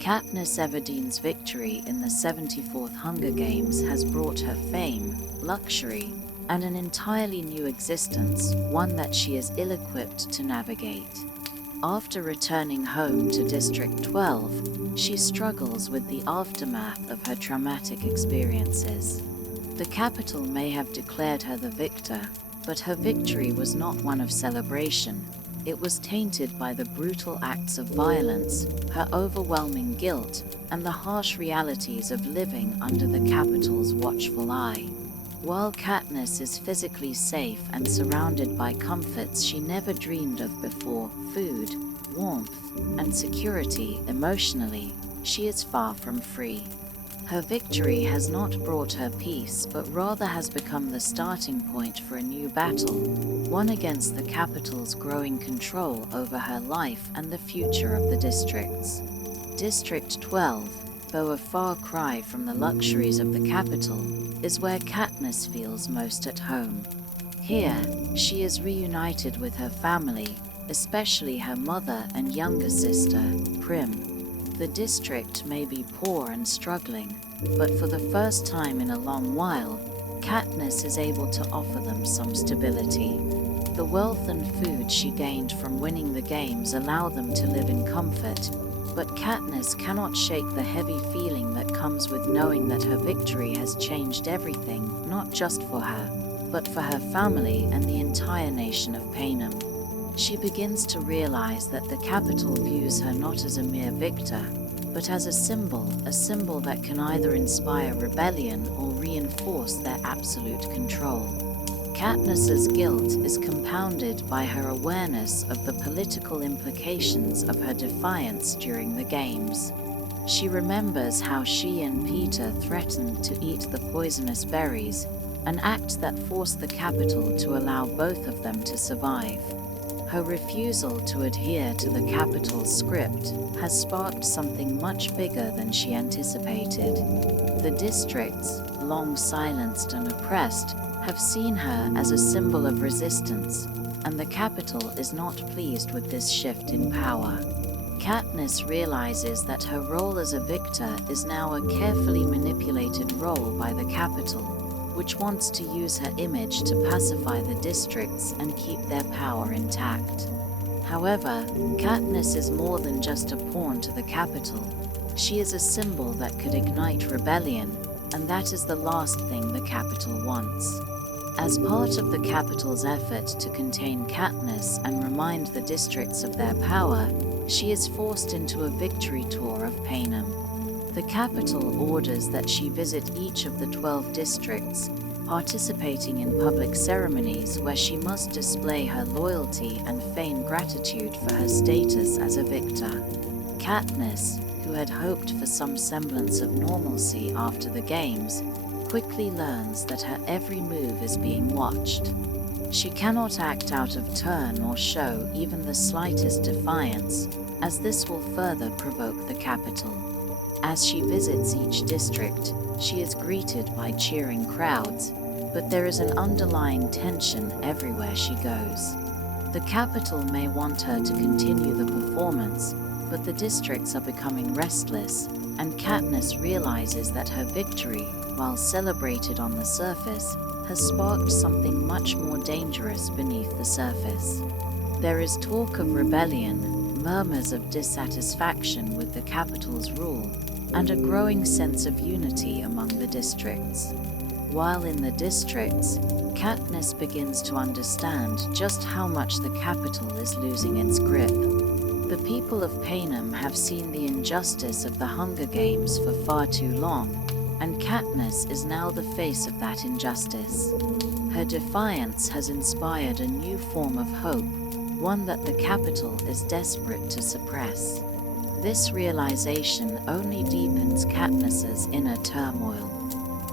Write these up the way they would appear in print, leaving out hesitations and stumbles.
Katniss Everdeen's victory in the 74th Hunger Games has brought her fame, luxury, and an entirely new existence, one that she is ill-equipped to navigate. After returning home to District 12, she struggles with the aftermath of her traumatic experiences. The capital may have declared her the victor, but her victory was not one of celebration. It was tainted by the brutal acts of violence, her overwhelming guilt, and the harsh realities of living under the capital's watchful eye. While Katniss is physically safe and surrounded by comforts she never dreamed of before, food, warmth, and security, emotionally, she is far from free. Her victory has not brought her peace, but rather has become the starting point for a new battle, one against the capital's growing control over her life and the future of the districts. District 12, though a far cry from the luxuries of the capital, is where Katniss feels most at home. Here, she is reunited with her family, especially her mother and younger sister, Prim. The district may be poor and struggling, but for the first time in a long while, Katniss is able to offer them some stability. The wealth and food she gained from winning the games allow them to live in comfort, but Katniss cannot shake the heavy feeling that comes with knowing that her victory has changed everything, not just for her, but for her family and the entire nation of Panem. She begins to realize that the capital views her not as a mere victor, but as a symbol that can either inspire rebellion or reinforce their absolute control. Katniss's guilt is compounded by her awareness of the political implications of her defiance during the games. She remembers how she and Peter threatened to eat the poisonous berries, an act that forced the capital to allow both of them to survive. Her refusal to adhere to the capital's script has sparked something much bigger than she anticipated. The districts, long silenced and oppressed, have seen her as a symbol of resistance, and the capital is not pleased with this shift in power. Katniss realizes that her role as a victor is now a carefully manipulated role by the capital, which wants to use her image to pacify the districts and keep their power intact. However, Katniss is more than just a pawn to the capital. She is a symbol that could ignite rebellion, and that is the last thing the capital wants. As part of the capital's effort to contain Katniss and remind the districts of their power, she is forced into a victory tour of Panem. The capital orders that she visit each of the 12 districts, participating in public ceremonies where she must display her loyalty and feign gratitude for her status as a victor. Katniss, who had hoped for some semblance of normalcy after the games, quickly learns that her every move is being watched. She cannot act out of turn or show even the slightest defiance, as this will further provoke the capital. As she visits each district, she is greeted by cheering crowds, but there is an underlying tension everywhere she goes. The capital may want her to continue the performance, but the districts are becoming restless, and Katniss realizes that her victory, while celebrated on the surface, has sparked something much more dangerous beneath the surface. There is talk of rebellion, murmurs of dissatisfaction with the capital's rule, and a growing sense of unity among the districts. While in the districts, Katniss begins to understand just how much the capital is losing its grip. The people of Panem have seen the injustice of the Hunger Games for far too long, and Katniss is now the face of that injustice. Her defiance has inspired a new form of hope, one that the capital is desperate to suppress. This realization only deepens Katniss's inner turmoil.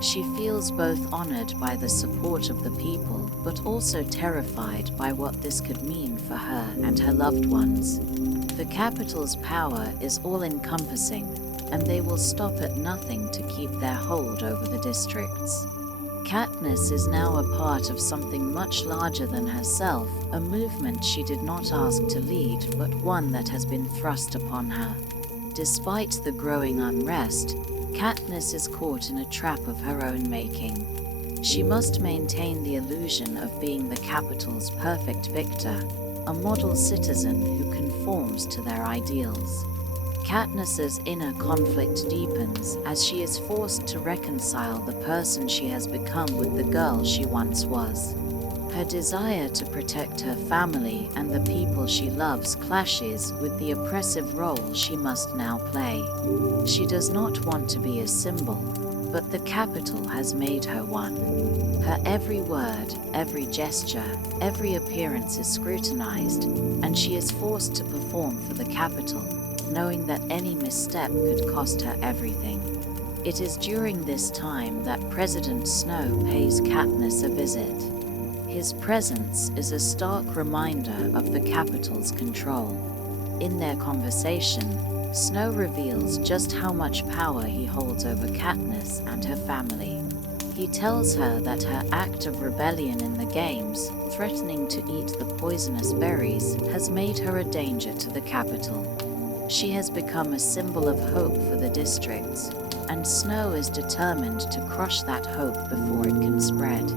She feels both honored by the support of the people, but also terrified by what this could mean for her and her loved ones. The capital's power is all-encompassing, and they will stop at nothing to keep their hold over the districts. Katniss is now a part of something much larger than herself, a movement she did not ask to lead, but one that has been thrust upon her. Despite the growing unrest, Katniss is caught in a trap of her own making. She must maintain the illusion of being the Capitol's perfect victor, a model citizen who conforms to their ideals. Katniss's inner conflict deepens as she is forced to reconcile the person she has become with the girl she once was. Her desire to protect her family and the people she loves clashes with the oppressive role she must now play. She does not want to be a symbol, but the Capitol has made her one. Her every word, every gesture, every appearance is scrutinized, and she is forced to perform for the Capitol, knowing that any misstep could cost her everything. It is during this time that President Snow pays Katniss a visit. His presence is a stark reminder of the Capitol's control. In their conversation, Snow reveals just how much power he holds over Katniss and her family. He tells her that her act of rebellion in the games, threatening to eat the poisonous berries, has made her a danger to the Capitol. She has become a symbol of hope for the districts, and Snow is determined to crush that hope before it can spread.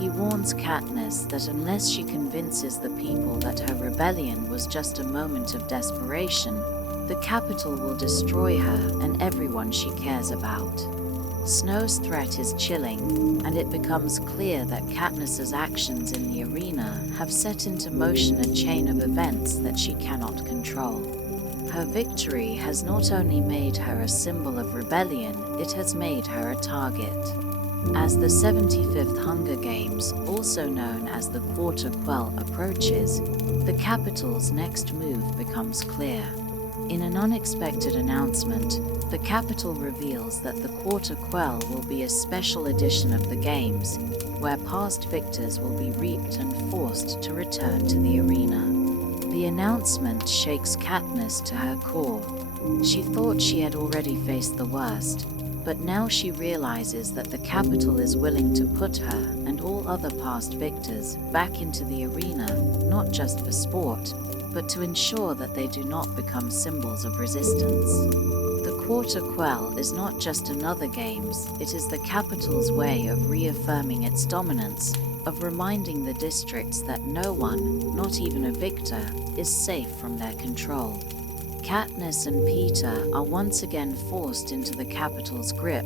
He warns Katniss that unless she convinces the people that her rebellion was just a moment of desperation, the Capitol will destroy her and everyone she cares about. Snow's threat is chilling, and it becomes clear that Katniss's actions in the arena have set into motion a chain of events that she cannot control. Her victory has not only made her a symbol of rebellion, it has made her a target. As the 75th Hunger Games, also known as the Quarter Quell, approaches, the Capitol's next move becomes clear. In an unexpected announcement, the Capitol reveals that the Quarter Quell will be a special edition of the games, where past victors will be reaped and forced to return to the arena. The announcement shakes Katniss to her core. She thought she had already faced the worst, but now she realizes that the Capitol is willing to put her and all other past victors back into the arena, not just for sport, but to ensure that they do not become symbols of resistance. The Quarter Quell is not just another games, it is the Capitol's way of reaffirming its dominance, of reminding the districts that no one, not even a victor, is safe from their control. Katniss and Peter are once again forced into the Capitol's grip,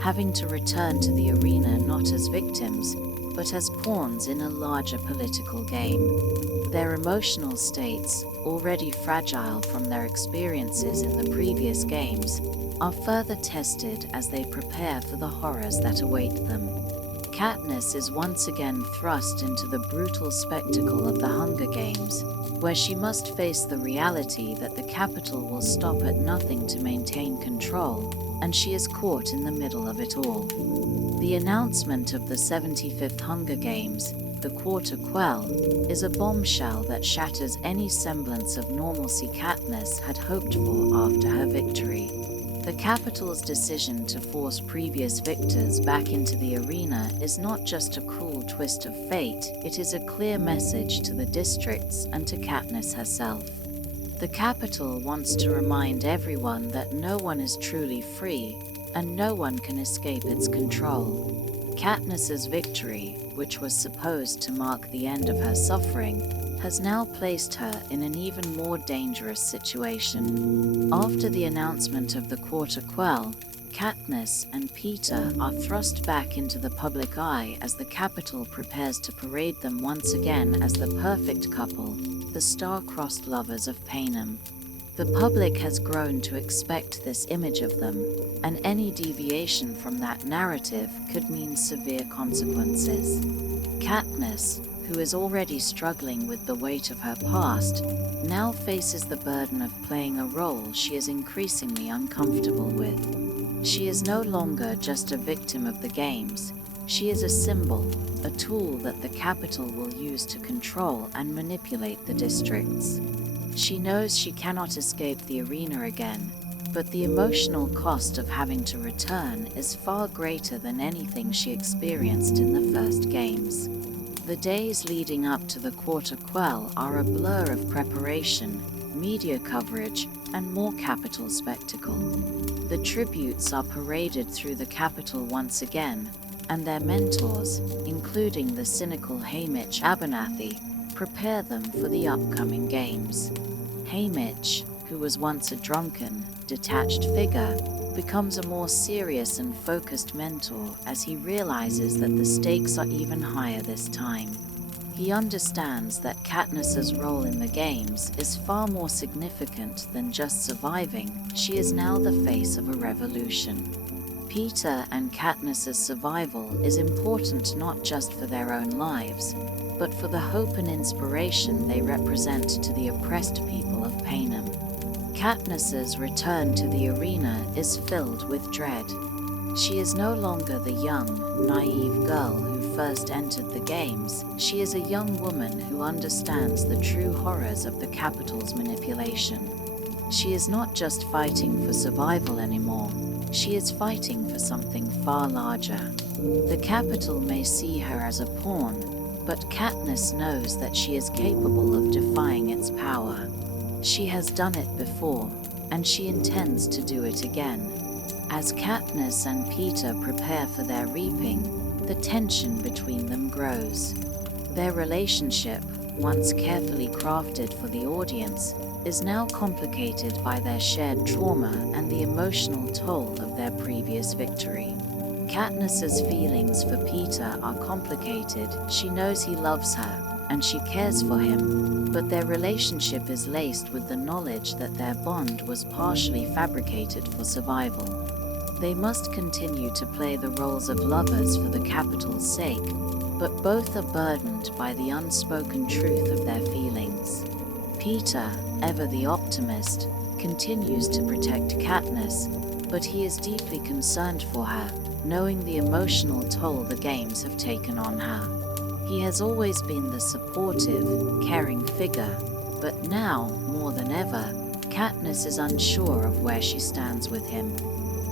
having to return to the arena not as victims, but as pawns in a larger political game. Their emotional states, already fragile from their experiences in the previous games, are further tested as they prepare for the horrors that await them. Katniss is once again thrust into the brutal spectacle of the Hunger Games, where she must face the reality that the Capitol will stop at nothing to maintain control, and she is caught in the middle of it all. The announcement of the 75th Hunger Games, the Quarter Quell, is a bombshell that shatters any semblance of normalcy Katniss had hoped for after her victory. The Capitol's decision to force previous victors back into the arena is not just a cruel twist of fate, it is a clear message to the districts and to Katniss herself. The Capitol wants to remind everyone that no one is truly free, and no one can escape its control. Katniss's victory, which was supposed to mark the end of her suffering, has now placed her in an even more dangerous situation. After the announcement of the Quarter Quell, Katniss and Peter are thrust back into the public eye as the Capitol prepares to parade them once again as the perfect couple, the star-crossed lovers of Panem. The public has grown to expect this image of them, and any deviation from that narrative could mean severe consequences. Katniss, who is already struggling with the weight of her past, now faces the burden of playing a role she is increasingly uncomfortable with. She is no longer just a victim of the games. She is a symbol, a tool that the Capitol will use to control and manipulate the districts. She knows she cannot escape the arena again, but the emotional cost of having to return is far greater than anything she experienced in the first games. The days leading up to the Quarter Quell are a blur of preparation, media coverage, and more capital spectacle. The tributes are paraded through the capital once again, and their mentors, including the cynical Haymitch Abernathy, prepare them for the upcoming games. Haymitch, who was once a drunken, detached figure, becomes a more serious and focused mentor as he realizes that the stakes are even higher this time. He understands that Katniss's role in the games is far more significant than just surviving. She is now the face of a revolution. Peter and Katniss's survival is important not just for their own lives, but for the hope and inspiration they represent to the oppressed people of Panem. Katniss's return to the arena is filled with dread. She is no longer the young, naive girl who first entered the games. She is a young woman who understands the true horrors of the capital's manipulation. She is not just fighting for survival anymore. She is fighting for something far larger. The capital may see her as a pawn, but Katniss knows that she is capable of defying its power. She has done it before, and she intends to do it again. As Katniss and Peter prepare for their reaping, the tension between them grows. Their relationship, once carefully crafted for the audience, is now complicated by their shared trauma and the emotional toll of their previous victory. Katniss's feelings for Peter are complicated. She knows he loves her, and she cares for him, but their relationship is laced with the knowledge that their bond was partially fabricated for survival. They must continue to play the roles of lovers for the capital's sake, but both are burdened by the unspoken truth of their feelings. Peter, ever the optimist, continues to protect Katniss, but he is deeply concerned for her, knowing the emotional toll the games have taken on her. He has always been the supportive, caring figure, but now, more than ever, Katniss is unsure of where she stands with him.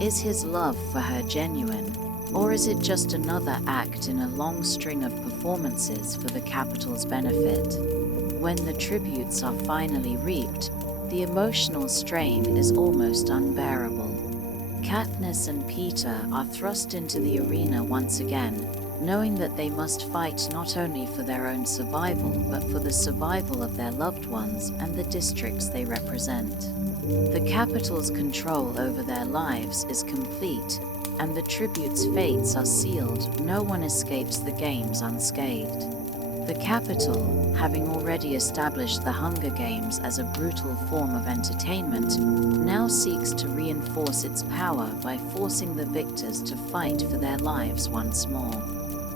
Is his love for her genuine, or is it just another act in a long string of performances for the capital's benefit? When the tributes are finally reaped, the emotional strain is almost unbearable. Katniss and Peter are thrust into the arena once again, knowing that they must fight not only for their own survival, but for the survival of their loved ones and the districts they represent. The capital's control over their lives is complete, and the tribute's fates are sealed. No one escapes the games unscathed. The capital, having already established the Hunger Games as a brutal form of entertainment, now seeks to reinforce its power by forcing the victors to fight for their lives once more.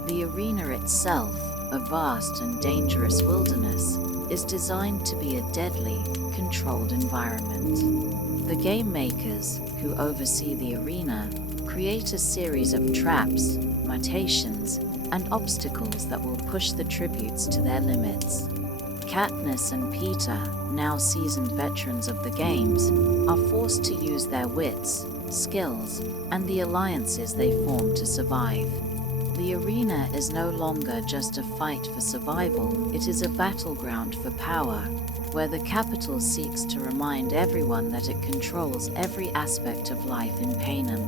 The arena itself, a vast and dangerous wilderness, is designed to be a deadly, controlled environment. The game makers, who oversee the arena, create a series of traps, mutations, and obstacles that will push the tributes to their limits. Katniss and Peter, now seasoned veterans of the games, are forced to use their wits, skills, and the alliances they form to survive. The arena is no longer just a fight for survival, it is a battleground for power, where the capital seeks to remind everyone that it controls every aspect of life in Panem.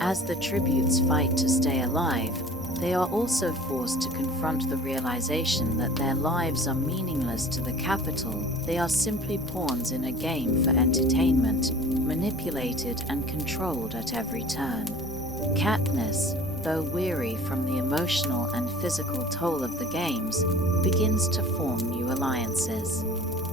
As the tributes fight to stay alive, they are also forced to confront the realization that their lives are meaningless to the capital. They are simply pawns in a game for entertainment, manipulated and controlled at every turn. Katniss, though weary from the emotional and physical toll of the games, begins to form new alliances.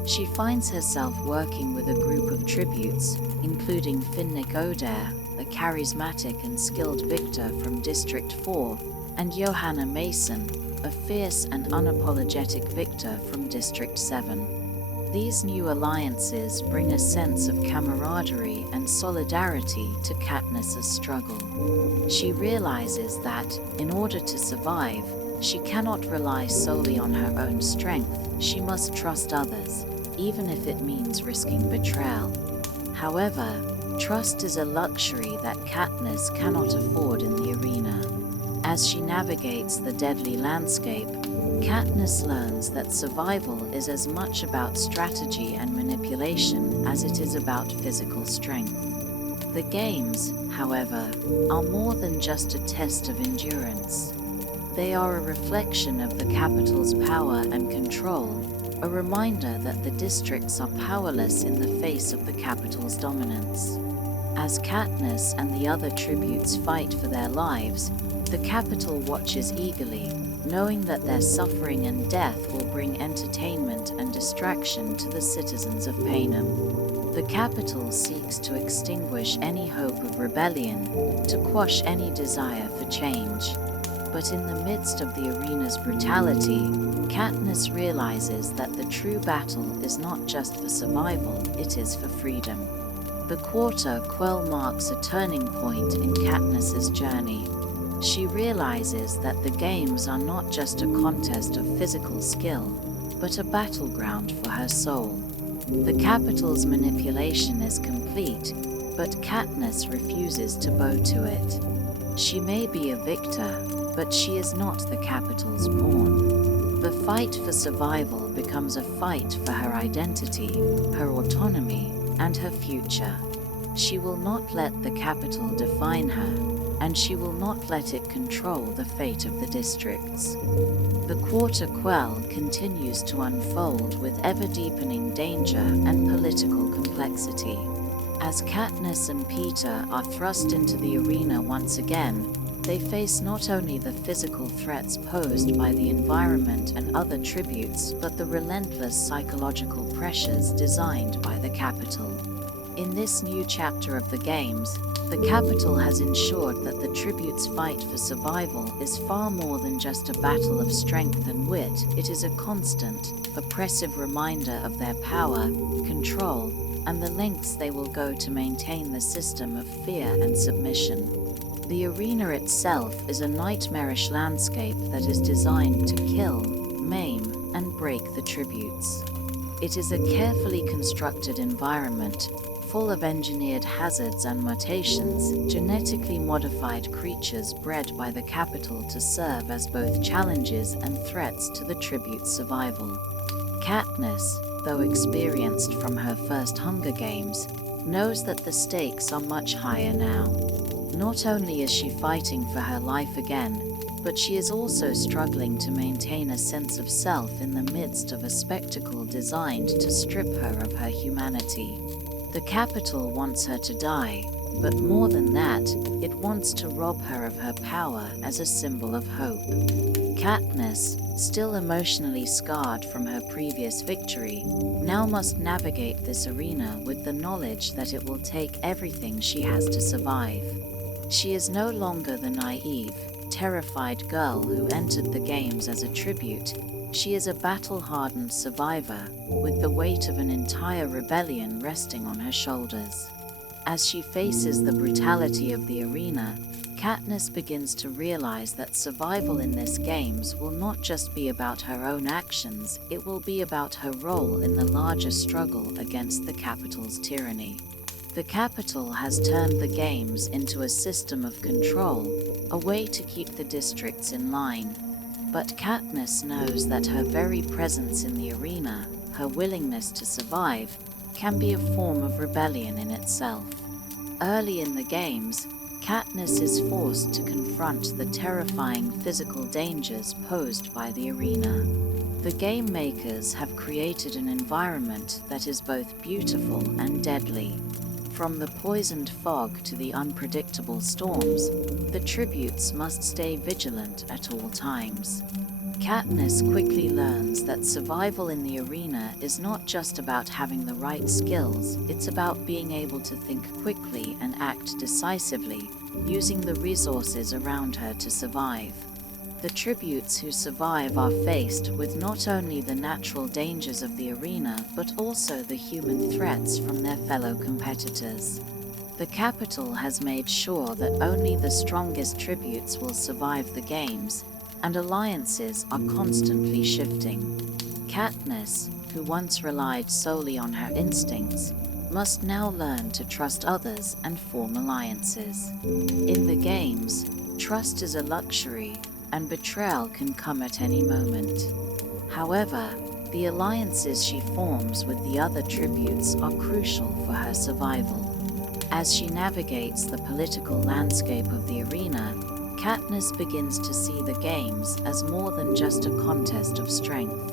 She finds herself working with a group of tributes, including Finnick Odair, a charismatic and skilled victor from District 4, and Johanna Mason, a fierce and unapologetic victor from District 7. These new alliances bring a sense of camaraderie and solidarity to Katniss's struggle. She realizes that, in order to survive, she cannot rely solely on her own strength. She must trust others, even if it means risking betrayal. However, Trust is a luxury that Katniss cannot afford in the arena. As she navigates the deadly landscape, Katniss learns that survival is as much about strategy and manipulation as it is about physical strength. The games, however, are more than just a test of endurance. They are a reflection of the capital's power and control, a reminder that the districts are powerless in the face of the capital's dominance. As Katniss and the other tributes fight for their lives, the capital watches eagerly, knowing that their suffering and death will bring entertainment and distraction to the citizens of Panem. The capital seeks to extinguish any hope of rebellion, to quash any desire for change. But in the midst of the arena's brutality, Katniss realizes that the true battle is not just for survival, it is for freedom. The Quarter Quell marks a turning point in Katniss's journey. She realizes that the games are not just a contest of physical skill, but a battleground for her soul. The capital's manipulation is complete, but Katniss refuses to bow to it. She may be a victor, but she is not the capital's pawn. The fight for survival becomes a fight for her identity, her autonomy, and her future. She will not let the capital define her, and she will not let it control the fate of the districts. The Quarter Quell continues to unfold with ever-deepening danger and political complexity. As Katniss and Peter are thrust into the arena once again, they face not only the physical threats posed by the environment and other tributes, but the relentless psychological pressures designed by the capital. In this new chapter of the games, the capital has ensured that the tributes' fight for survival is far more than just a battle of strength and wit. It is a constant, oppressive reminder of their power, control, and the lengths they will go to maintain the system of fear and submission. The arena itself is a nightmarish landscape that is designed to kill, maim, and break the tributes. It is a carefully constructed environment, full of engineered hazards and mutations, genetically modified creatures bred by the capital to serve as both challenges and threats to the tribute's survival. Katniss, though experienced from her first Hunger Games, knows that the stakes are much higher now. Not only is she fighting for her life again, but she is also struggling to maintain a sense of self in the midst of a spectacle designed to strip her of her humanity. The capital wants her to die, but more than that, it wants to rob her of her power as a symbol of hope. Katniss, still emotionally scarred from her previous victory, now must navigate this arena with the knowledge that it will take everything she has to survive. She is no longer the naive, terrified girl who entered the games as a tribute. She is a battle-hardened survivor, with the weight of an entire rebellion resting on her shoulders. As she faces the brutality of the arena, Katniss begins to realize that survival in this games will not just be about her own actions, it will be about her role in the larger struggle against the capital's tyranny. The capital has turned the games into a system of control, a way to keep the districts in line. But Katniss knows that her very presence in the arena, her willingness to survive, can be a form of rebellion in itself. Early in the games, Katniss is forced to confront the terrifying physical dangers posed by the arena. The game makers have created an environment that is both beautiful and deadly. From the poisoned fog to the unpredictable storms, the tributes must stay vigilant at all times. Katniss quickly learns that survival in the arena is not just about having the right skills, it's about being able to think quickly and act decisively, using the resources around her to survive. The tributes who survive are faced with not only the natural dangers of the arena, but also the human threats from their fellow competitors. The capital has made sure that only the strongest tributes will survive the games, and alliances are constantly shifting. Katniss, who once relied solely on her instincts, must now learn to trust others and form alliances. In the games, trust is a luxury, and betrayal can come at any moment. However, the alliances she forms with the other tributes are crucial for her survival. As she navigates the political landscape of the arena, Katniss begins to see the games as more than just a contest of strength.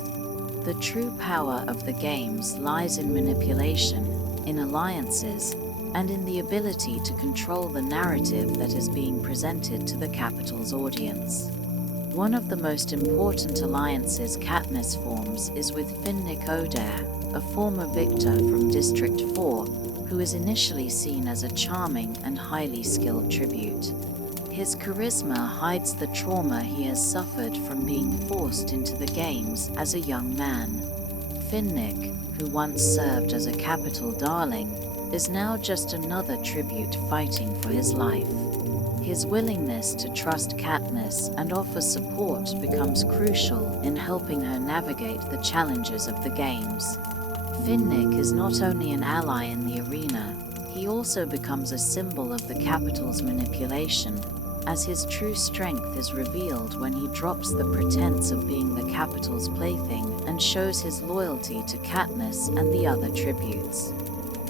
The true power of the games lies in manipulation, in alliances, and in the ability to control the narrative that is being presented to the Capitol's audience. One of the most important alliances Katniss forms is with Finnick Odair, a former victor from District 4, who is initially seen as a charming and highly skilled tribute. His charisma hides the trauma he has suffered from being forced into the games as a young man. Finnick, who once served as a Capitol darling, is now just another tribute fighting for his life. His willingness to trust Katniss and offer support becomes crucial in helping her navigate the challenges of the games. Finnick is not only an ally in the arena, he also becomes a symbol of the Capitol's manipulation, as his true strength is revealed when he drops the pretense of being the Capitol's plaything and shows his loyalty to Katniss and the other tributes.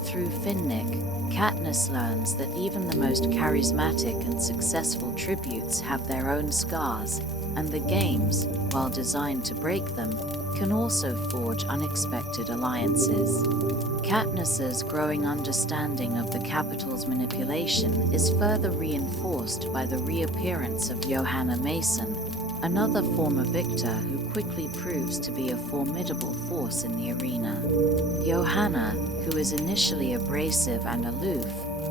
Through Finnick, Katniss learns that even the most charismatic and successful tributes have their own scars, and the games, while designed to break them, can also forge unexpected alliances. Katniss's growing understanding of the Capitol's manipulation is further reinforced by the reappearance of Johanna Mason, another former victor who quickly proves to be a formidable force in the arena. Johanna, who is initially abrasive and aloof,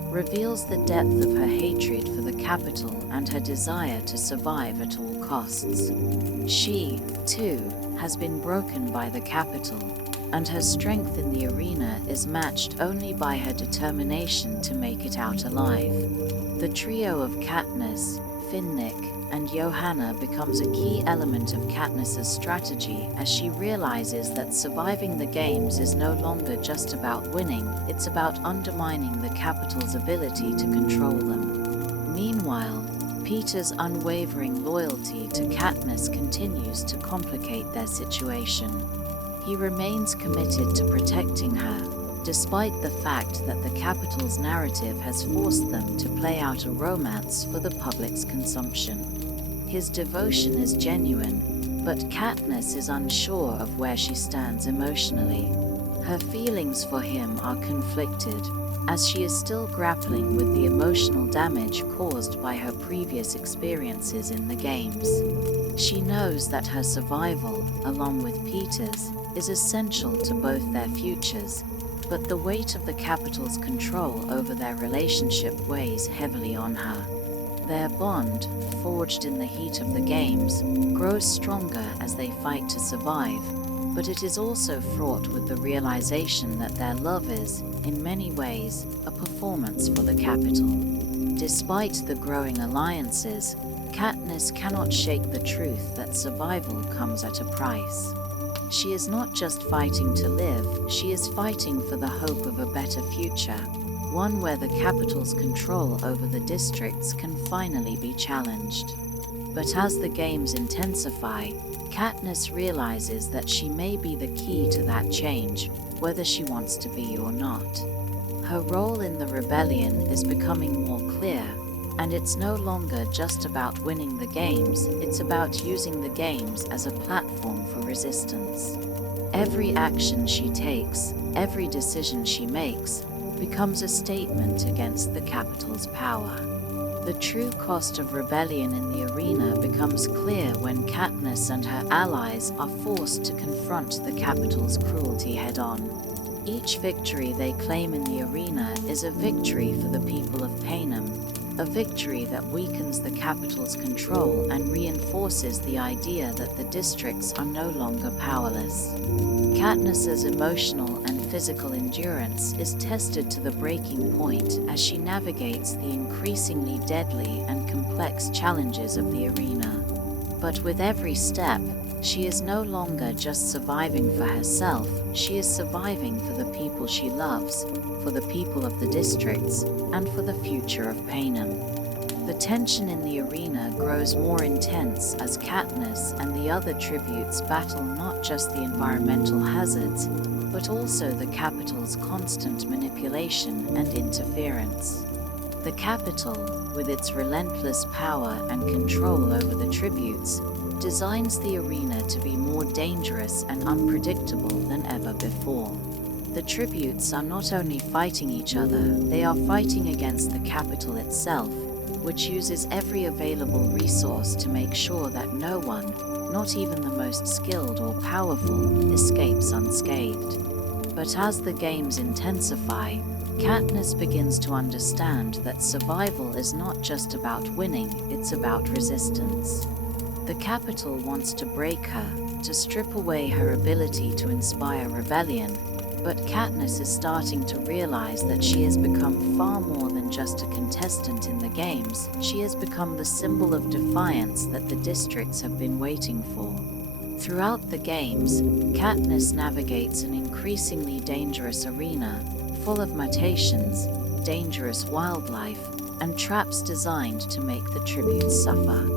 reveals the depth of her hatred for the Capitol and her desire to survive at all costs. She, too, has been broken by the Capitol, and her strength in the arena is matched only by her determination to make it out alive. The trio of Katniss, Finnick, and Johanna becomes a key element of Katniss's strategy as she realizes that surviving the games is no longer just about winning, it's about undermining the Capitol's ability to control them. Meanwhile, Peter's unwavering loyalty to Katniss continues to complicate their situation. He remains committed to protecting her, despite the fact that the Capitol's narrative has forced them to play out a romance for the public's consumption. His devotion is genuine, but Katniss is unsure of where she stands emotionally. Her feelings for him are conflicted, as she is still grappling with the emotional damage caused by her previous experiences in the games. She knows that her survival, along with Peter's, is essential to both their futures, but the weight of the Capitol's control over their relationship weighs heavily on her. Their bond, forged in the heat of the games, grows stronger as they fight to survive, but it is also fraught with the realization that their love is, in many ways, a performance for the Capitol. Despite the growing alliances, Katniss cannot shake the truth that survival comes at a price. She is not just fighting to live, she is fighting for the hope of a better future, one where the Capitol's control over the districts can finally be challenged. But as the games intensify, Katniss realizes that she may be the key to that change, whether she wants to be or not. Her role in the rebellion is becoming more clear, and it's no longer just about winning the games, it's about using the games as a platform for resistance. Every action she takes, every decision she makes, becomes a statement against the Capitol's power. The true cost of rebellion in the arena becomes clear when Katniss and her allies are forced to confront the Capitol's cruelty head-on. Each victory they claim in the arena is a victory for the people of Panem, a victory that weakens the Capitol's control and reinforces the idea that the districts are no longer powerless. Katniss's emotional and physical endurance is tested to the breaking point as she navigates the increasingly deadly and complex challenges of the arena. But with every step, She is no longer just surviving for herself, she is surviving for the people she loves, for the people of the districts, and for the future of Panem. The tension in the arena grows more intense as Katniss and the other tributes battle not just the environmental hazards, but also the Capitol's constant manipulation and interference. The Capitol, with its relentless power and control over the tributes, designs the arena to be more dangerous and unpredictable than ever before. The tributes are not only fighting each other, they are fighting against the Capitol itself, which uses every available resource to make sure that no one, not even the most skilled or powerful, escapes unscathed. But as the games intensify, Katniss begins to understand that survival is not just about winning, it's about resistance. The Capitol wants to break her, to strip away her ability to inspire rebellion, but Katniss is starting to realize that she has become far more than just a contestant in the games. She has become the symbol of defiance that the districts have been waiting for. Throughout the games, Katniss navigates an increasingly dangerous arena, full of mutations, dangerous wildlife, and traps designed to make the tributes suffer.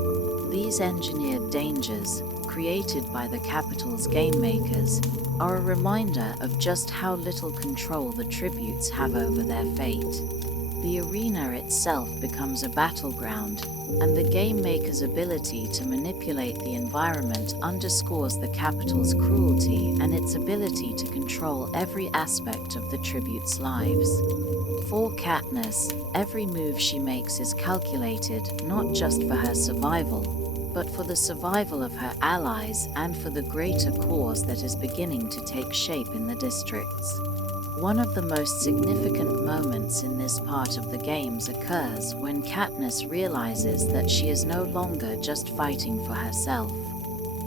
These engineered dangers, created by the Capitol's game makers, are a reminder of just how little control the tributes have over their fate. The arena itself becomes a battleground, and the game maker's ability to manipulate the environment underscores the Capitol's cruelty and its ability to control every aspect of the tributes' lives. For Katniss, every move she makes is calculated not just for her survival, but for the survival of her allies and for the greater cause that is beginning to take shape in the districts. One of the most significant moments in this part of the games occurs when Katniss realizes that she is no longer just fighting for herself.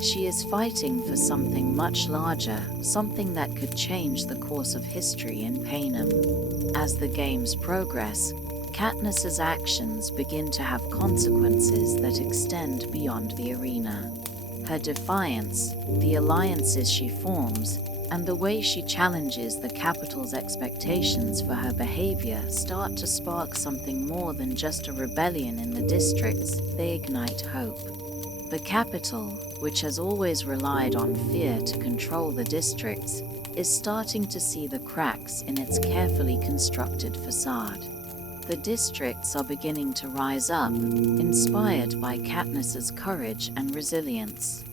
She is fighting for something much larger, something that could change the course of history in Panem. As the games progress, Katniss's actions begin to have consequences that extend beyond the arena. Her defiance, the alliances she forms, and the way she challenges the Capitol's expectations for her behavior start to spark something more than just a rebellion in the districts. They ignite hope. The Capitol, which has always relied on fear to control the districts, is starting to see the cracks in its carefully constructed facade. The districts are beginning to rise up, inspired by Katniss's courage and resilience.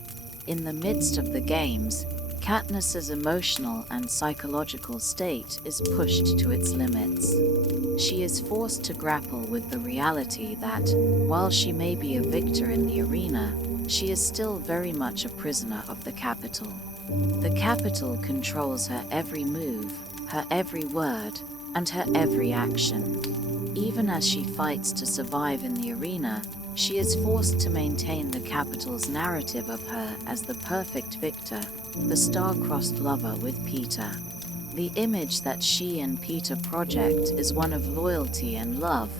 In the midst of the games, Katniss's emotional and psychological state is pushed to its limits. She is forced to grapple with the reality that, while she may be a victor in the arena, she is still very much a prisoner of the Capitol. The Capitol controls her every move, her every word, and her every action. Even as she fights to survive in the arena, she is forced to maintain the Capitol's narrative of her as the perfect victor, the star-crossed lover with Peter. The image that she and Peter project is one of loyalty and love,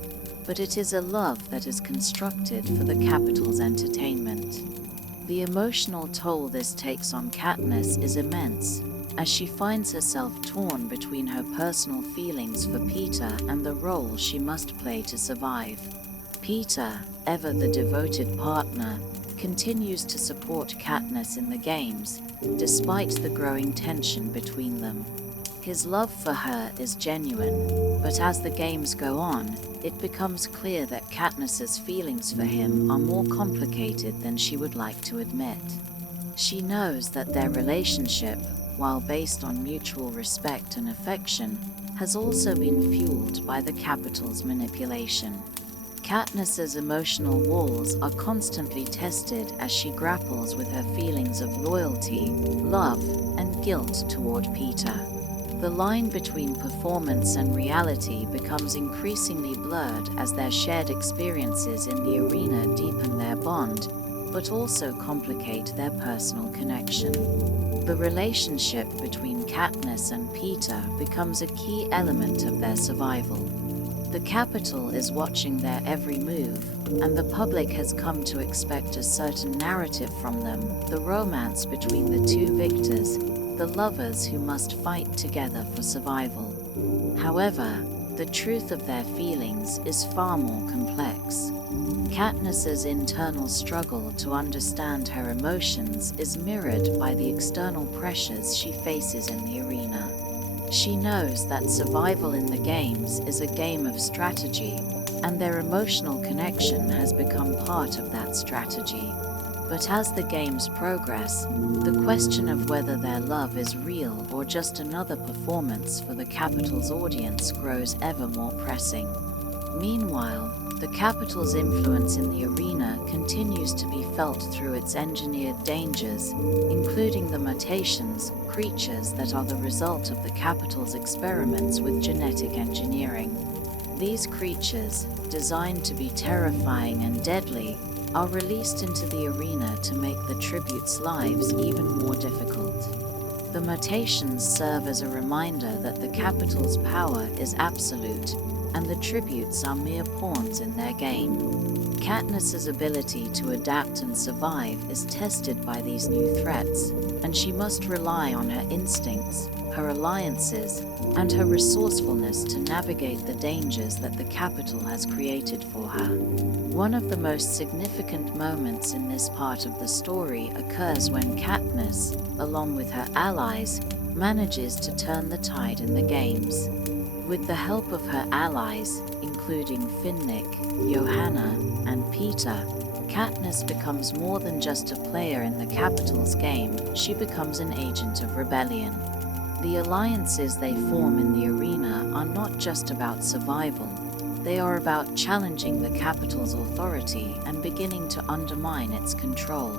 but it is a love that is constructed for the Capitol's entertainment. The emotional toll this takes on Katniss is immense, as she finds herself torn between her personal feelings for Peter and the role she must play to survive. Peter, ever the devoted partner, continues to support Katniss in the games, despite the growing tension between them. His love for her is genuine, but as the games go on, it becomes clear that Katniss's feelings for him are more complicated than she would like to admit. She knows that their relationship, while based on mutual respect and affection, has also been fueled by the Capitol's manipulation. Katniss's emotional walls are constantly tested as she grapples with her feelings of loyalty, love, and guilt toward Peter. The line between performance and reality becomes increasingly blurred as their shared experiences in the arena deepen their bond, but also complicate their personal connection. The relationship between Katniss and Peter becomes a key element of their survival. The Capitol is watching their every move, and the public has come to expect a certain narrative from them, the romance between the two victors, the lovers who must fight together for survival. However, the truth of their feelings is far more complex. Katniss's internal struggle to understand her emotions is mirrored by the external pressures she faces in the arena. She knows that survival in the games is a game of strategy, and their emotional connection has become part of that strategy. But as the games progress, the question of whether their love is real or just another performance for the Capital's audience grows ever more pressing. Meanwhile, the Capital's influence in the arena continues to be felt through its engineered dangers, including the mutations, creatures that are the result of the Capital's experiments with genetic engineering. These creatures, designed to be terrifying and deadly, are released into the arena to make the tributes' lives even more difficult. The mutations serve as a reminder that the Capital's power is absolute, and the tributes are mere pawns in their game. Katniss's ability to adapt and survive is tested by these new threats, and she must rely on her instincts, her alliances, and her resourcefulness to navigate the dangers that the Capital has created for her. One of the most significant moments in this part of the story occurs when Katniss, along with her allies, manages to turn the tide in the games. With the help of her allies, including Finnick, Johanna, and Peter, Katniss becomes more than just a player in the Capital's game, she becomes an agent of rebellion. The alliances they form in the arena are not just about survival, they are about challenging the Capital's authority and beginning to undermine its control.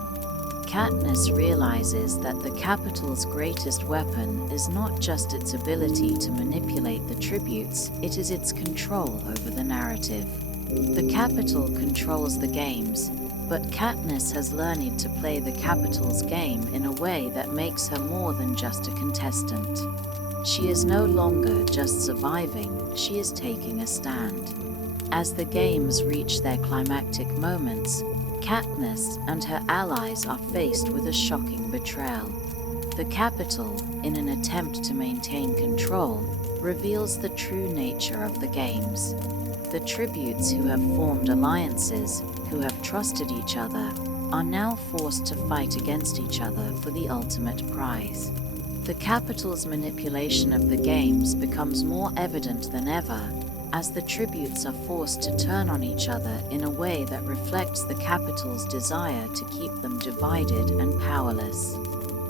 Katniss realizes that the Capital's greatest weapon is not just its ability to manipulate the tributes, it is its control over the narrative. The Capital controls the games, but Katniss has learned to play the Capital's game in a way that makes her more than just a contestant. She is no longer just surviving, she is taking a stand. As the games reach their climactic moments, Katniss and her allies are faced with a shocking betrayal. The Capital, in an attempt to maintain control, reveals the true nature of the games. The tributes who have formed alliances, who have trusted each other, are now forced to fight against each other for the ultimate prize. The Capital's manipulation of the games becomes more evident than ever, as the tributes are forced to turn on each other in a way that reflects the Capital's desire to keep them divided and powerless.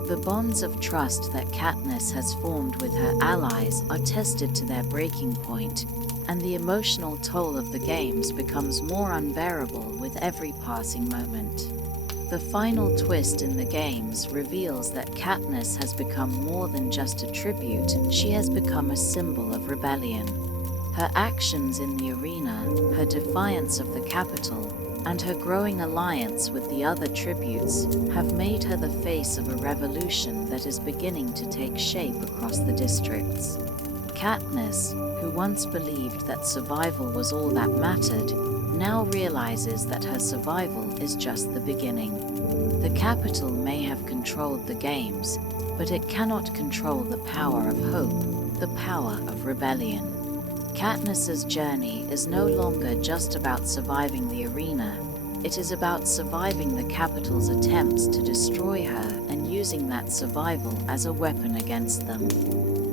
The bonds of trust that Katniss has formed with her allies are tested to their breaking point, and the emotional toll of the games becomes more unbearable with every passing moment. The final twist in the games reveals that Katniss has become more than just a tribute, she has become a symbol of rebellion. Her actions in the arena, her defiance of the Capital, and her growing alliance with the other tributes have made her the face of a revolution that is beginning to take shape across the districts. Katniss, who once believed that survival was all that mattered, now realizes that her survival is just the beginning. The Capital may have controlled the games, but it cannot control the power of hope, the power of rebellion. Katniss's journey is no longer just about surviving the arena, it is about surviving the Capital's attempts to destroy her and using that survival as a weapon against them.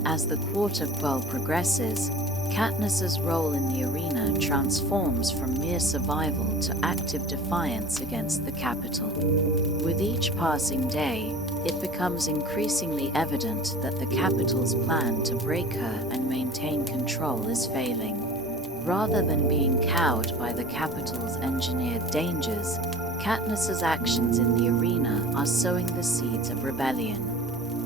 As the Quarter Quell progresses, Katniss's role in the arena transforms from mere survival to active defiance against the Capital. With each passing day, it becomes increasingly evident that the Capital's plan to break her and maintain control is failing. Rather than being cowed by the Capital's engineered dangers, Katniss's actions in the arena are sowing the seeds of rebellion.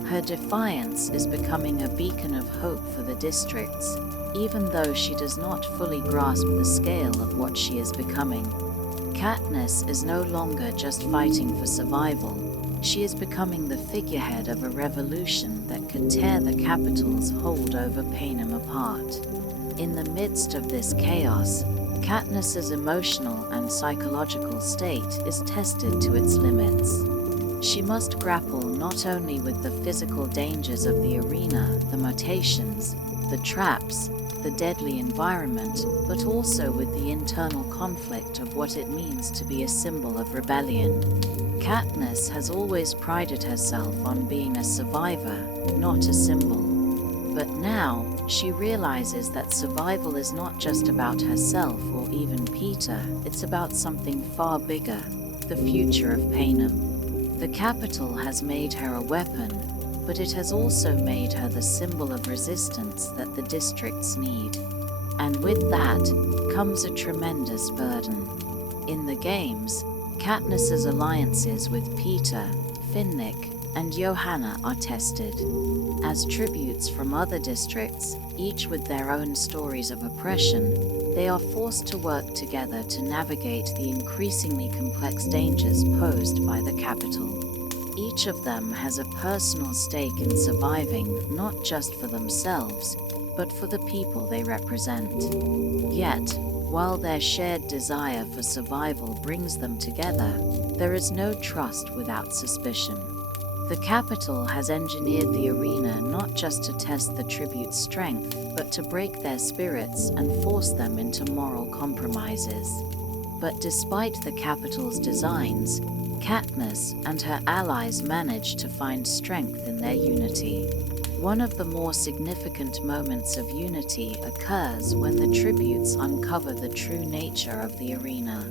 Her defiance is becoming a beacon of hope for the districts, even though she does not fully grasp the scale of what she is becoming. Katniss is no longer just fighting for survival, she is becoming the figurehead of a revolution that could tear the Capital's hold over Panem apart. In the midst of this chaos, Katniss's emotional and psychological state is tested to its limits. She must grapple not only with the physical dangers of the arena, the mutations, the traps, the deadly environment, but also with the internal conflict of what it means to be a symbol of rebellion. Katniss has always prided herself on being a survivor, not a symbol. But now, she realizes that survival is not just about herself or even Peter, it's about something far bigger, the future of Panem. The capital has made her a weapon, but it has also made her the symbol of resistance that the districts need. And with that comes a tremendous burden. In the games, Katniss's alliances with Peter, Finnick, and Johanna are tested. As tributes from other districts, each with their own stories of oppression, they are forced to work together to navigate the increasingly complex dangers posed by the capital. Each of them has a personal stake in surviving, not just for themselves, but for the people they represent. Yet, while their shared desire for survival brings them together, there is no trust without suspicion. The capital has engineered the arena not just to test the tribute's strength, but to break their spirits and force them into moral compromises. But despite the capital's designs, Katniss and her allies manage to find strength in their unity. One of the more significant moments of unity occurs when the tributes uncover the true nature of the arena.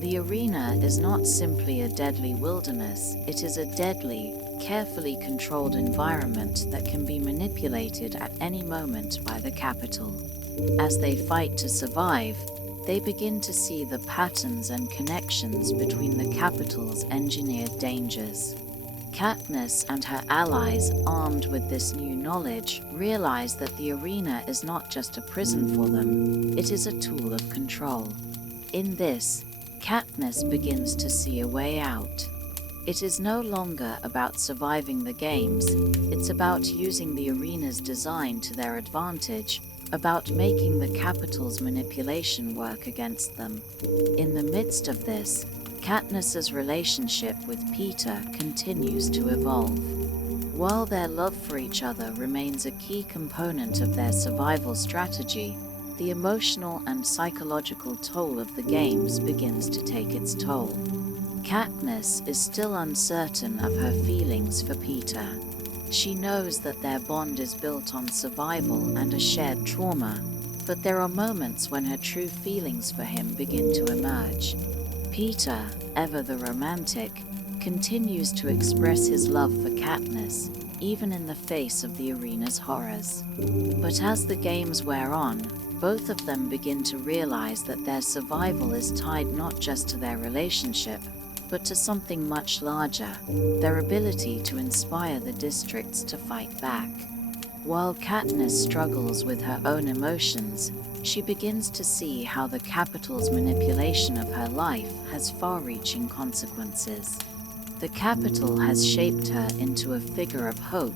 The arena is not simply a deadly wilderness, it is a deadly, carefully controlled environment that can be manipulated at any moment by the capital. As they fight to survive, they begin to see the patterns and connections between the capital's engineered dangers. Katniss and her allies, armed with this new knowledge, realize that the arena is not just a prison for them, it is a tool of control. In this, Katniss begins to see a way out. It is no longer about surviving the games, it's about using the arena's design to their advantage, about making the capital's manipulation work against them. In the midst of this, Katniss's relationship with Peter continues to evolve. While their love for each other remains a key component of their survival strategy, the emotional and psychological toll of the games begins to take its toll. Katniss is still uncertain of her feelings for Peter. She knows that their bond is built on survival and a shared trauma, but there are moments when her true feelings for him begin to emerge. Peter, ever the romantic, continues to express his love for Katniss, even in the face of the arena's horrors. But as the games wear on, both of them begin to realize that their survival is tied not just to their relationship, but to something much larger, their ability to inspire the districts to fight back. While Katniss struggles with her own emotions, she begins to see how the capital's manipulation of her life has far-reaching consequences. The capital has shaped her into a figure of hope,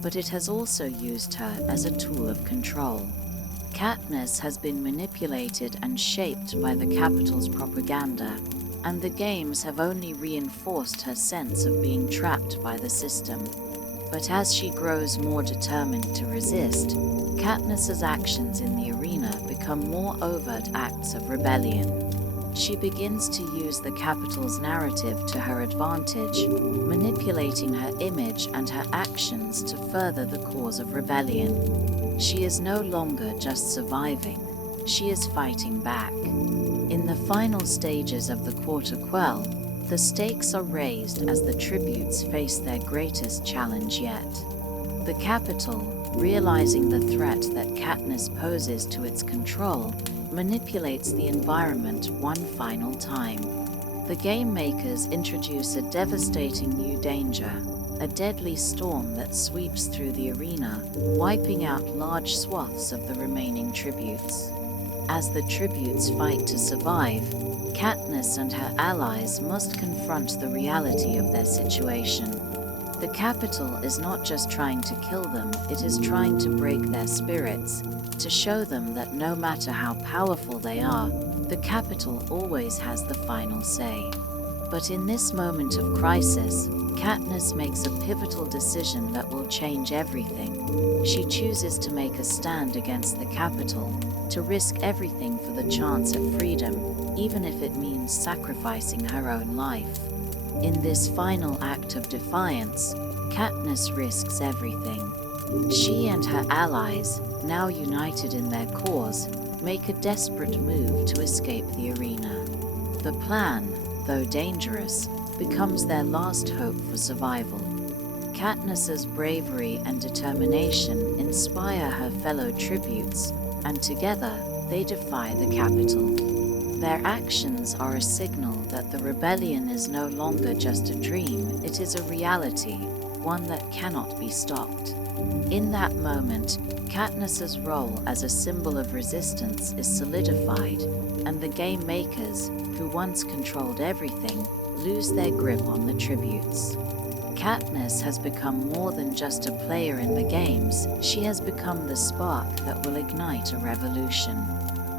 but it has also used her as a tool of control. Katniss has been manipulated and shaped by the capital's propaganda, and the games have only reinforced her sense of being trapped by the system. But as she grows more determined to resist, Katniss's actions in the arena become more overt acts of rebellion. She begins to use the capital's narrative to her advantage, manipulating her image and her actions to further the cause of rebellion. She is no longer just surviving, she is fighting back. In the final stages of the Quarter Quell, the stakes are raised as the tributes face their greatest challenge yet. The capital, realizing the threat that Katniss poses to its control, manipulates the environment one final time. The game makers introduce a devastating new danger, a deadly storm that sweeps through the arena, wiping out large swaths of the remaining tributes. As the tributes fight to survive, Katniss and her allies must confront the reality of their situation. The capital is not just trying to kill them, it is trying to break their spirits, to show them that no matter how powerful they are, the capital always has the final say. But in this moment of crisis, Katniss makes a pivotal decision that will change everything. She chooses to make a stand against the capital, to risk everything for the chance at freedom, even if it means sacrificing her own life. In this final act of defiance, Katniss risks everything. She and her allies, now united in their cause, make a desperate move to escape the arena. The plan, though dangerous, becomes their last hope for survival. Katniss's bravery and determination inspire her fellow tributes, and together they defy the capital. Their actions are a signal that the rebellion is no longer just a dream, it is a reality, one that cannot be stopped. In that moment, Katniss's role as a symbol of resistance is solidified, and the game makers, who once controlled everything, lose their grip on the tributes. Katniss has become more than just a player in the games, she has become the spark that will ignite a revolution.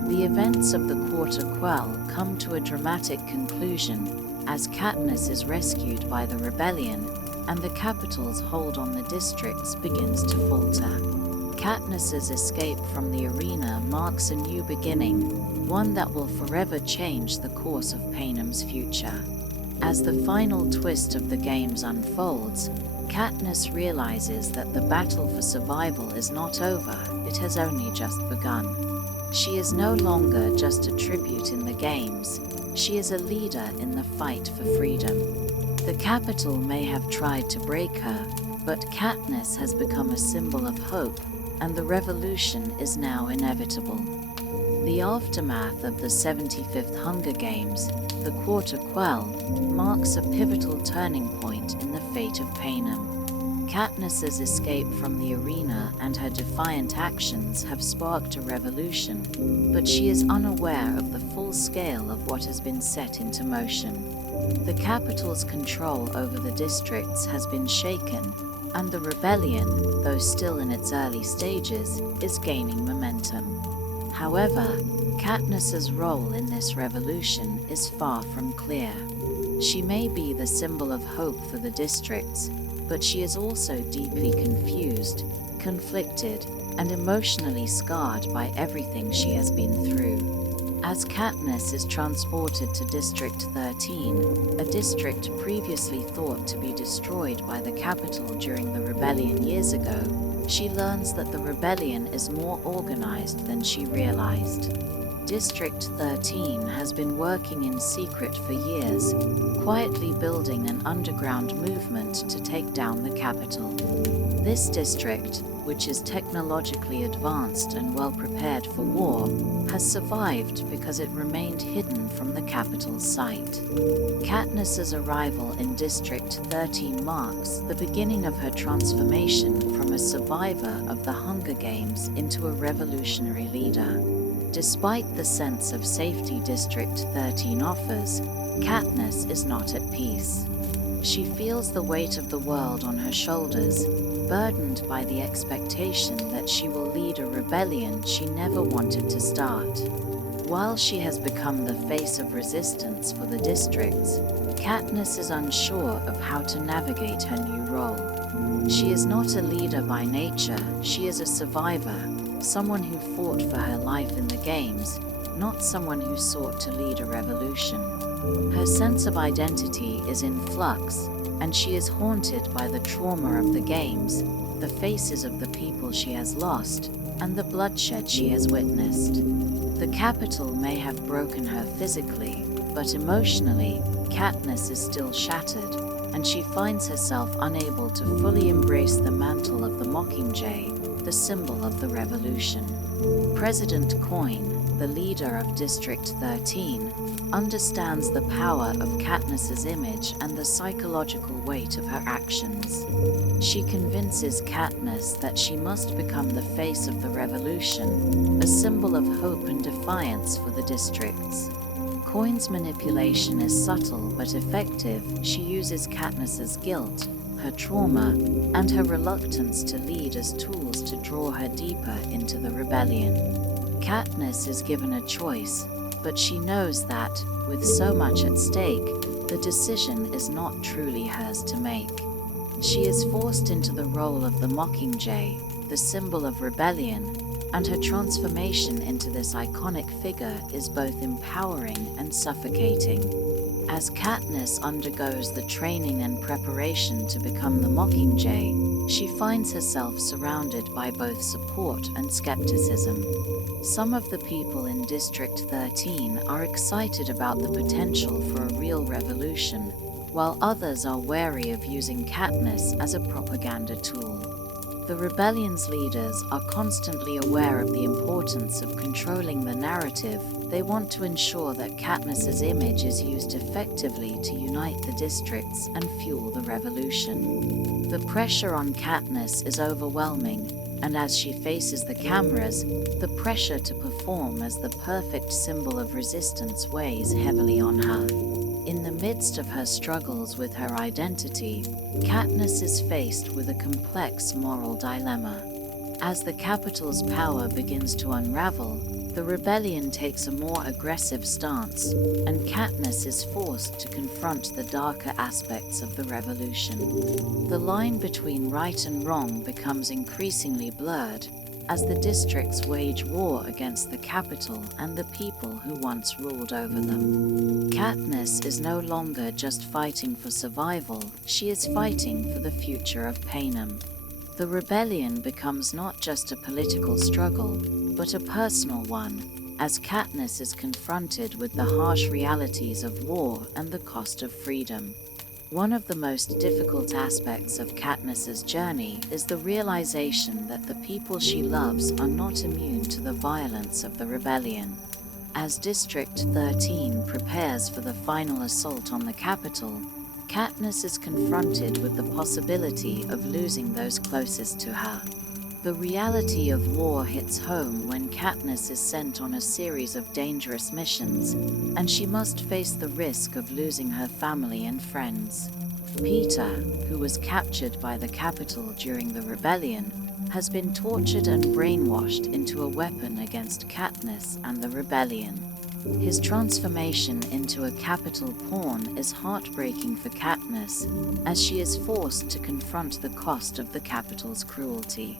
The events of the Quarter Quell come to a dramatic conclusion as Katniss is rescued by the rebellion and the capital's hold on the districts begins to falter. Katniss's escape from the arena marks a new beginning, one that will forever change the course of Panem's future. As the final twist of the games unfolds, Katniss realizes that the battle for survival is not over, it has only just begun. She is no longer just a tribute in the games, she is a leader in the fight for freedom. The capital may have tried to break her, but Katniss has become a symbol of hope, and the revolution is now inevitable. The aftermath of the 75th Hunger Games, the Quarter Quell, marks a pivotal turning point in the fate of Panem. Katniss's escape from the arena and her defiant actions have sparked a revolution, but she is unaware of the full scale of what has been set into motion. The capital's control over the districts has been shaken, and the rebellion, though still in its early stages, is gaining momentum. However, Katniss's role in this revolution is far from clear. She may be the symbol of hope for the districts, but she is also deeply confused, conflicted, and emotionally scarred by everything she has been through. As Katniss is transported to District 13, a district previously thought to be destroyed by the capital during the rebellion years ago, she learns that the rebellion is more organized than she realized. District 13 has been working in secret for years, quietly building an underground movement to take down the capital. This district, which is technologically advanced and well prepared for war, has survived because it remained hidden from the capital's sight. Katniss's arrival in District 13 marks the beginning of her transformation from a survivor of the Hunger Games into a revolutionary leader. Despite the sense of safety District 13 offers, Katniss is not at peace. She feels the weight of the world on her shoulders, burdened by the expectation that she will lead a rebellion she never wanted to start. While she has become the face of resistance for the districts, Katniss is unsure of how to navigate her new role. She is not a leader by nature, she is a survivor, someone who fought for her life in the games, not someone who sought to lead a revolution. Her sense of identity is in flux, and she is haunted by the trauma of the games, the faces of the people she has lost, and the bloodshed she has witnessed. The capital may have broken her physically, but emotionally, Katniss is still shattered, and she finds herself unable to fully embrace the mantle of the Mockingjay, the symbol of the revolution. President Coin, the leader of District 13, understands the power of Katniss's image and the psychological weight of her actions. She convinces Katniss that she must become the face of the revolution, a symbol of hope and defiance for the districts. Coin's manipulation is subtle but effective. She uses Katniss's guilt, her trauma, and her reluctance to lead as tools to draw her deeper into the rebellion. Katniss is given a choice, but she knows that, with so much at stake, the decision is not truly hers to make. She is forced into the role of the Mockingjay, the symbol of rebellion, and her transformation into this iconic figure is both empowering and suffocating. As Katniss undergoes the training and preparation to become the Mockingjay, she finds herself surrounded by both support and skepticism. Some of the people in District 13 are excited about the potential for a real revolution, while others are wary of using Katniss as a propaganda tool. The rebellion's leaders are constantly aware of the importance of controlling the narrative. They want to ensure that Katniss's image is used effectively to unite the districts and fuel the revolution. The pressure on Katniss is overwhelming, and as she faces the cameras, the pressure to perform as the perfect symbol of resistance weighs heavily on her. In the midst of her struggles with her identity, Katniss is faced with a complex moral dilemma. As the Capitol's power begins to unravel, the rebellion takes a more aggressive stance, and Katniss is forced to confront the darker aspects of the revolution. The line between right and wrong becomes increasingly blurred, as the districts wage war against the capital and the people who once ruled over them. Katniss is no longer just fighting for survival, she is fighting for the future of Panem. The rebellion becomes not just a political struggle, but a personal one, as Katniss is confronted with the harsh realities of war and the cost of freedom. One of the most difficult aspects of Katniss's journey is the realization that the people she loves are not immune to the violence of the rebellion. As District 13 prepares for the final assault on the Capitol, Katniss is confronted with the possibility of losing those closest to her. The reality of war hits home when Katniss is sent on a series of dangerous missions, and she must face the risk of losing her family and friends. Peter, who was captured by the Capitol during the rebellion, has been tortured and brainwashed into a weapon against Katniss and the rebellion. His transformation into a Capitol pawn is heartbreaking for Katniss, as she is forced to confront the cost of the Capitol's cruelty.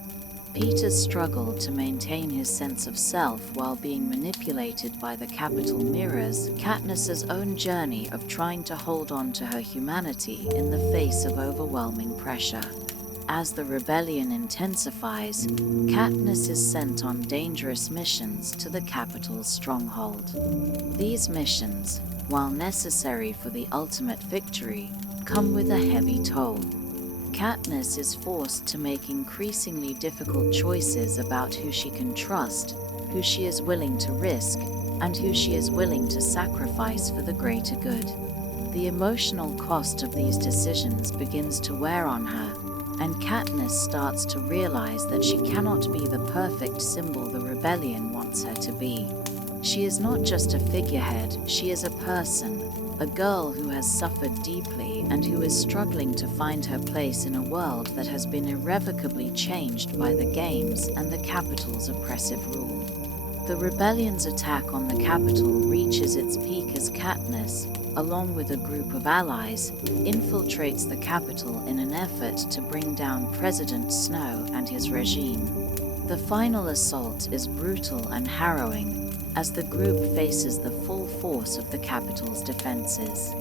Peter's struggle to maintain his sense of self while being manipulated by the Capitol mirrors Katniss's own journey of trying to hold on to her humanity in the face of overwhelming pressure. As the rebellion intensifies, Katniss is sent on dangerous missions to the Capitol's stronghold. These missions, while necessary for the ultimate victory, come with a heavy toll. Katniss is forced to make increasingly difficult choices about who she can trust, who she is willing to risk, and who she is willing to sacrifice for the greater good. The emotional cost of these decisions begins to wear on her, and Katniss starts to realize that she cannot be the perfect symbol the rebellion wants her to be. She is not just a figurehead, she is a person, a girl who has suffered deeply and who is struggling to find her place in a world that has been irrevocably changed by the games and the Capitol's oppressive rule. The rebellion's attack on the Capitol reaches its peak as Katniss, along with a group of allies, infiltrates the Capitol in an effort to bring down President Snow and his regime. The final assault is brutal and harrowing, as the group faces the full force of the Capitol's defenses.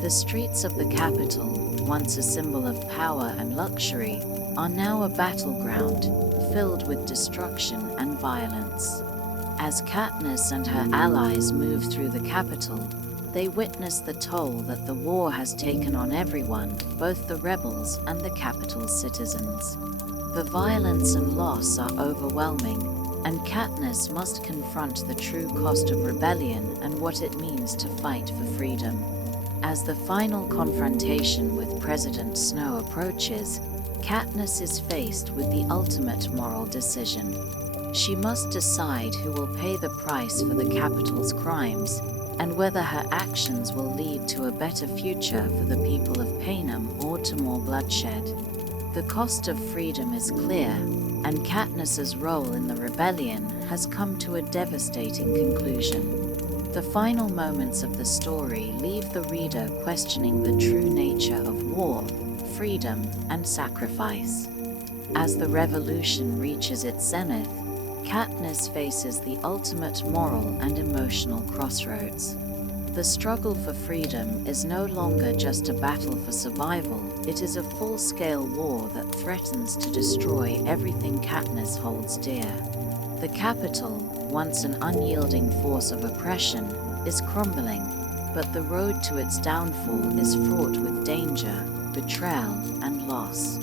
The streets of the Capitol, once a symbol of power and luxury, are now a battleground filled with destruction and violence. As Katniss and her allies move through the Capitol, they witness the toll that the war has taken on everyone, both the rebels and the Capitol's citizens. The violence and loss are overwhelming, and Katniss must confront the true cost of rebellion and what it means to fight for freedom. As the final confrontation with President Snow approaches, Katniss is faced with the ultimate moral decision. She must decide who will pay the price for the Capitol's crimes, and whether her actions will lead to a better future for the people of Panem or to more bloodshed. The cost of freedom is clear, and Katniss's role in the rebellion has come to a devastating conclusion. The final moments of the story leave the reader questioning the true nature of war, freedom, and sacrifice. As the revolution reaches its zenith, Katniss faces the ultimate moral and emotional crossroads. The struggle for freedom is no longer just a battle for survival, it is a full-scale war that threatens to destroy everything Katniss holds dear. The capital, once an unyielding force of oppression, is crumbling, but the road to its downfall is fraught with danger, betrayal, and loss.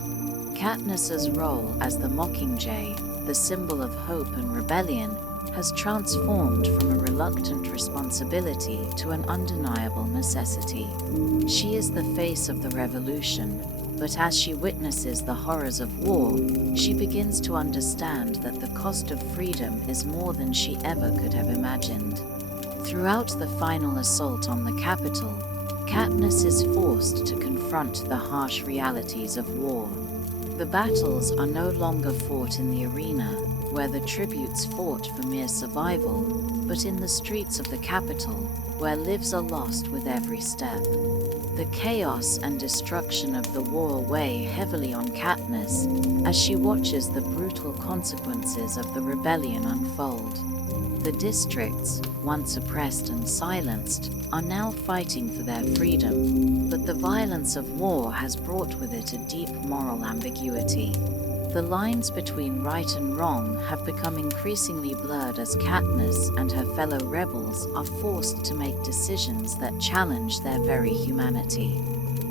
Katniss's role as the Mockingjay, the symbol of hope and rebellion, has transformed from a reluctant responsibility to an undeniable necessity. She is the face of the revolution, but as she witnesses the horrors of war, she begins to understand that the cost of freedom is more than she ever could have imagined. Throughout the final assault on the capital, Katniss is forced to confront the harsh realities of war. The battles are no longer fought in the arena, where the tributes fought for mere survival, but in the streets of the capital, where lives are lost with every step. The chaos and destruction of the war weigh heavily on Katniss as she watches the brutal consequences of the rebellion unfold. The districts, once oppressed and silenced, are now fighting for their freedom, but the violence of war has brought with it a deep moral ambiguity. The lines between right and wrong have become increasingly blurred as Katniss and her fellow rebels are forced to make decisions that challenge their very humanity.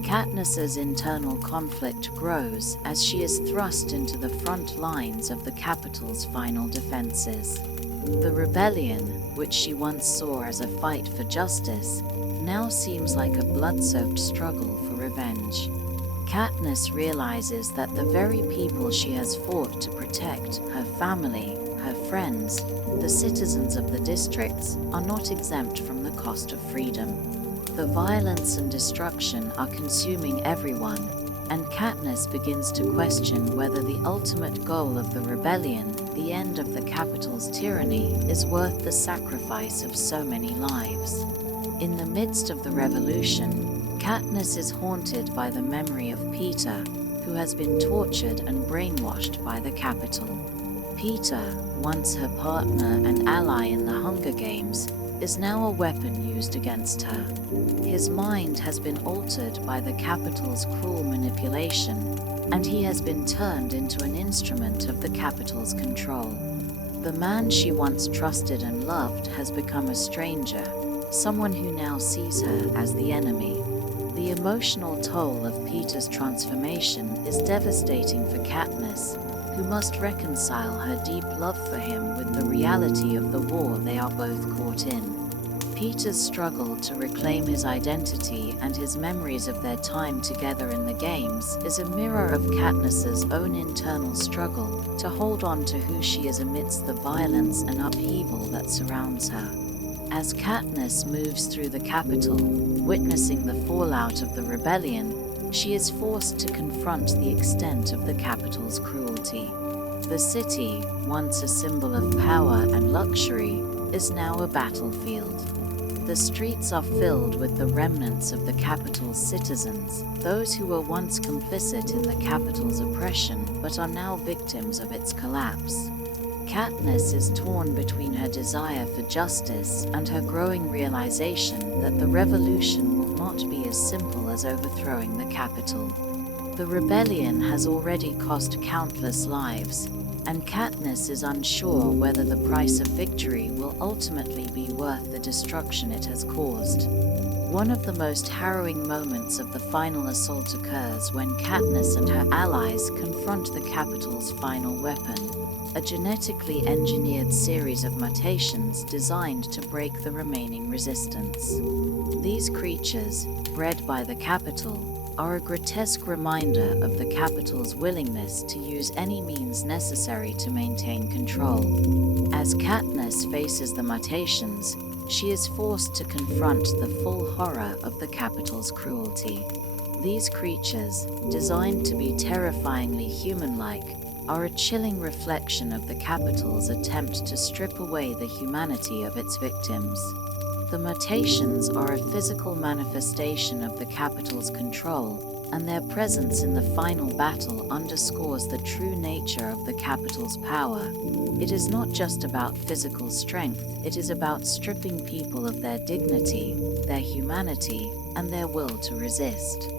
Katniss's internal conflict grows as she is thrust into the front lines of the capital's final defenses. The rebellion, which she once saw as a fight for justice, now seems like a blood-soaked struggle for revenge. Katniss realizes that the very people she has fought to protect, her family, her friends, the citizens of the districts, are not exempt from the cost of freedom. The violence and destruction are consuming everyone, and Katniss begins to question whether the ultimate goal of the rebellion, the end of the capital's tyranny, is worth the sacrifice of so many lives. In the midst of the revolution, Katniss is haunted by the memory of Peter, who has been tortured and brainwashed by the capital. Peter, once her partner and ally in the Hunger Games, is now a weapon used against her. His mind has been altered by the capital's cruel manipulation, and he has been turned into an instrument of the capital's control. The man she once trusted and loved has become a stranger, someone who now sees her as the enemy. The emotional toll of Peter's transformation is devastating for Katniss, who must reconcile her deep love for him with the reality of the war they are both caught in. Peter's struggle to reclaim his identity and his memories of their time together in the games is a mirror of Katniss's own internal struggle to hold on to who she is amidst the violence and upheaval that surrounds her. As Katniss moves through the capital, witnessing the fallout of the rebellion, she is forced to confront the extent of the capital's cruelty. The city, once a symbol of power and luxury, is now a battlefield. The streets are filled with the remnants of the capital's citizens, those who were once complicit in the capital's oppression but are now victims of its collapse. Katniss is torn between her desire for justice and her growing realization that the revolution will not be as simple as overthrowing the capital. The rebellion has already cost countless lives, and Katniss is unsure whether the price of victory will ultimately be worth the destruction it has caused. One of the most harrowing moments of the final assault occurs when Katniss and her allies confront the capital's final weapon, a genetically engineered series of mutations designed to break the remaining resistance. These creatures, bred by the capital, are a grotesque reminder of the capital's willingness to use any means necessary to maintain control. As Katniss faces the mutations, she is forced to confront the full horror of the capital's cruelty. These creatures, designed to be terrifyingly human-like, are a chilling reflection of the capital's attempt to strip away the humanity of its victims. The mutations are a physical manifestation of the capital's control, and their presence in the final battle underscores the true nature of the capital's power. It is not just about physical strength, it is about stripping people of their dignity, their humanity, and their will to resist.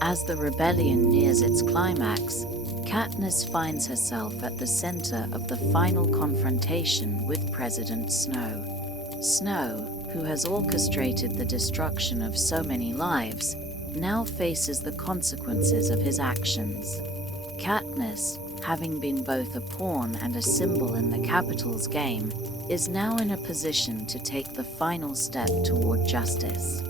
As the rebellion nears its climax, Katniss finds herself at the center of the final confrontation with President Snow. Snow, who has orchestrated the destruction of so many lives, now faces the consequences of his actions. Katniss, having been both a pawn and a symbol in the capital's game, is now in a position to take the final step toward justice.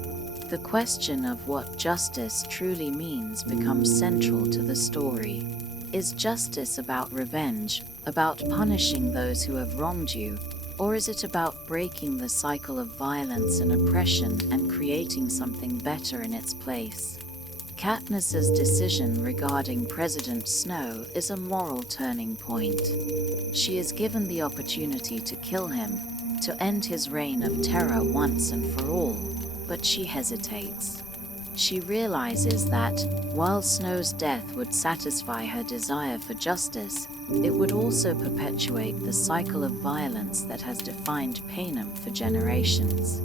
The question of what justice truly means becomes central to the story. Is justice about revenge, about punishing those who have wronged you, or is it about breaking the cycle of violence and oppression and creating something better in its place? Katniss's decision regarding President Snow is a moral turning point. She is given the opportunity to kill him, to end his reign of terror once and for all, but she hesitates. She realizes that, while Snow's death would satisfy her desire for justice, it would also perpetuate the cycle of violence that has defined Panem for generations.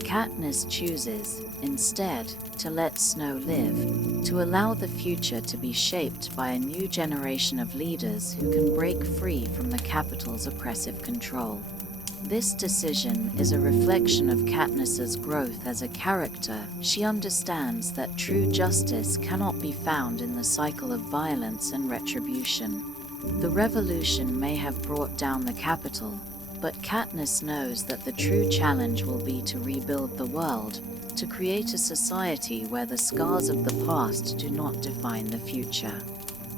Katniss chooses, instead, to let Snow live, to allow the future to be shaped by a new generation of leaders who can break free from the capital's oppressive control. This decision is a reflection of Katniss's growth as a character. She understands that true justice cannot be found in the cycle of violence and retribution. The revolution may have brought down the capital, but Katniss knows that the true challenge will be to rebuild the world, to create a society where the scars of the past do not define the future.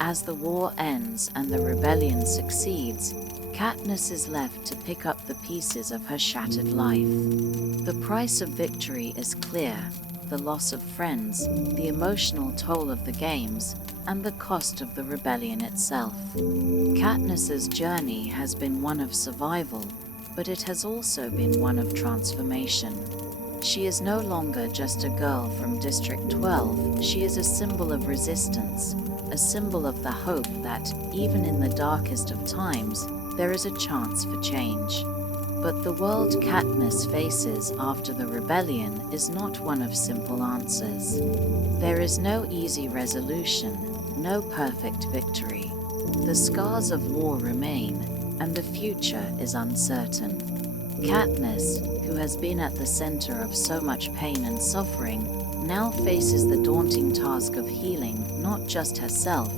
As the war ends and the rebellion succeeds, Katniss is left to pick up the pieces of her shattered life. The price of victory is clear: the loss of friends, the emotional toll of the games, and the cost of the rebellion itself. Katniss's journey has been one of survival, but it has also been one of transformation. She is no longer just a girl from District 12, she is a symbol of resistance, a symbol of the hope that, even in the darkest of times, there is a chance for change. But the world Katniss faces after the rebellion is not one of simple answers. There is no easy resolution, no perfect victory. The scars of war remain, and the future is uncertain. Katniss, who has been at the center of so much pain and suffering, now faces the daunting task of healing not just herself,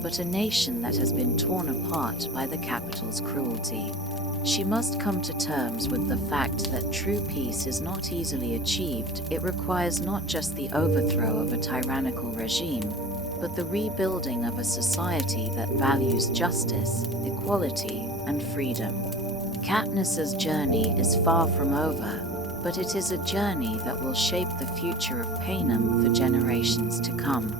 but a nation that has been torn apart by the capital's cruelty. She must come to terms with the fact that true peace is not easily achieved. It requires not just the overthrow of a tyrannical regime, but the rebuilding of a society that values justice, equality, and freedom. Katniss's journey is far from over, but it is a journey that will shape the future of Panem for generations to come.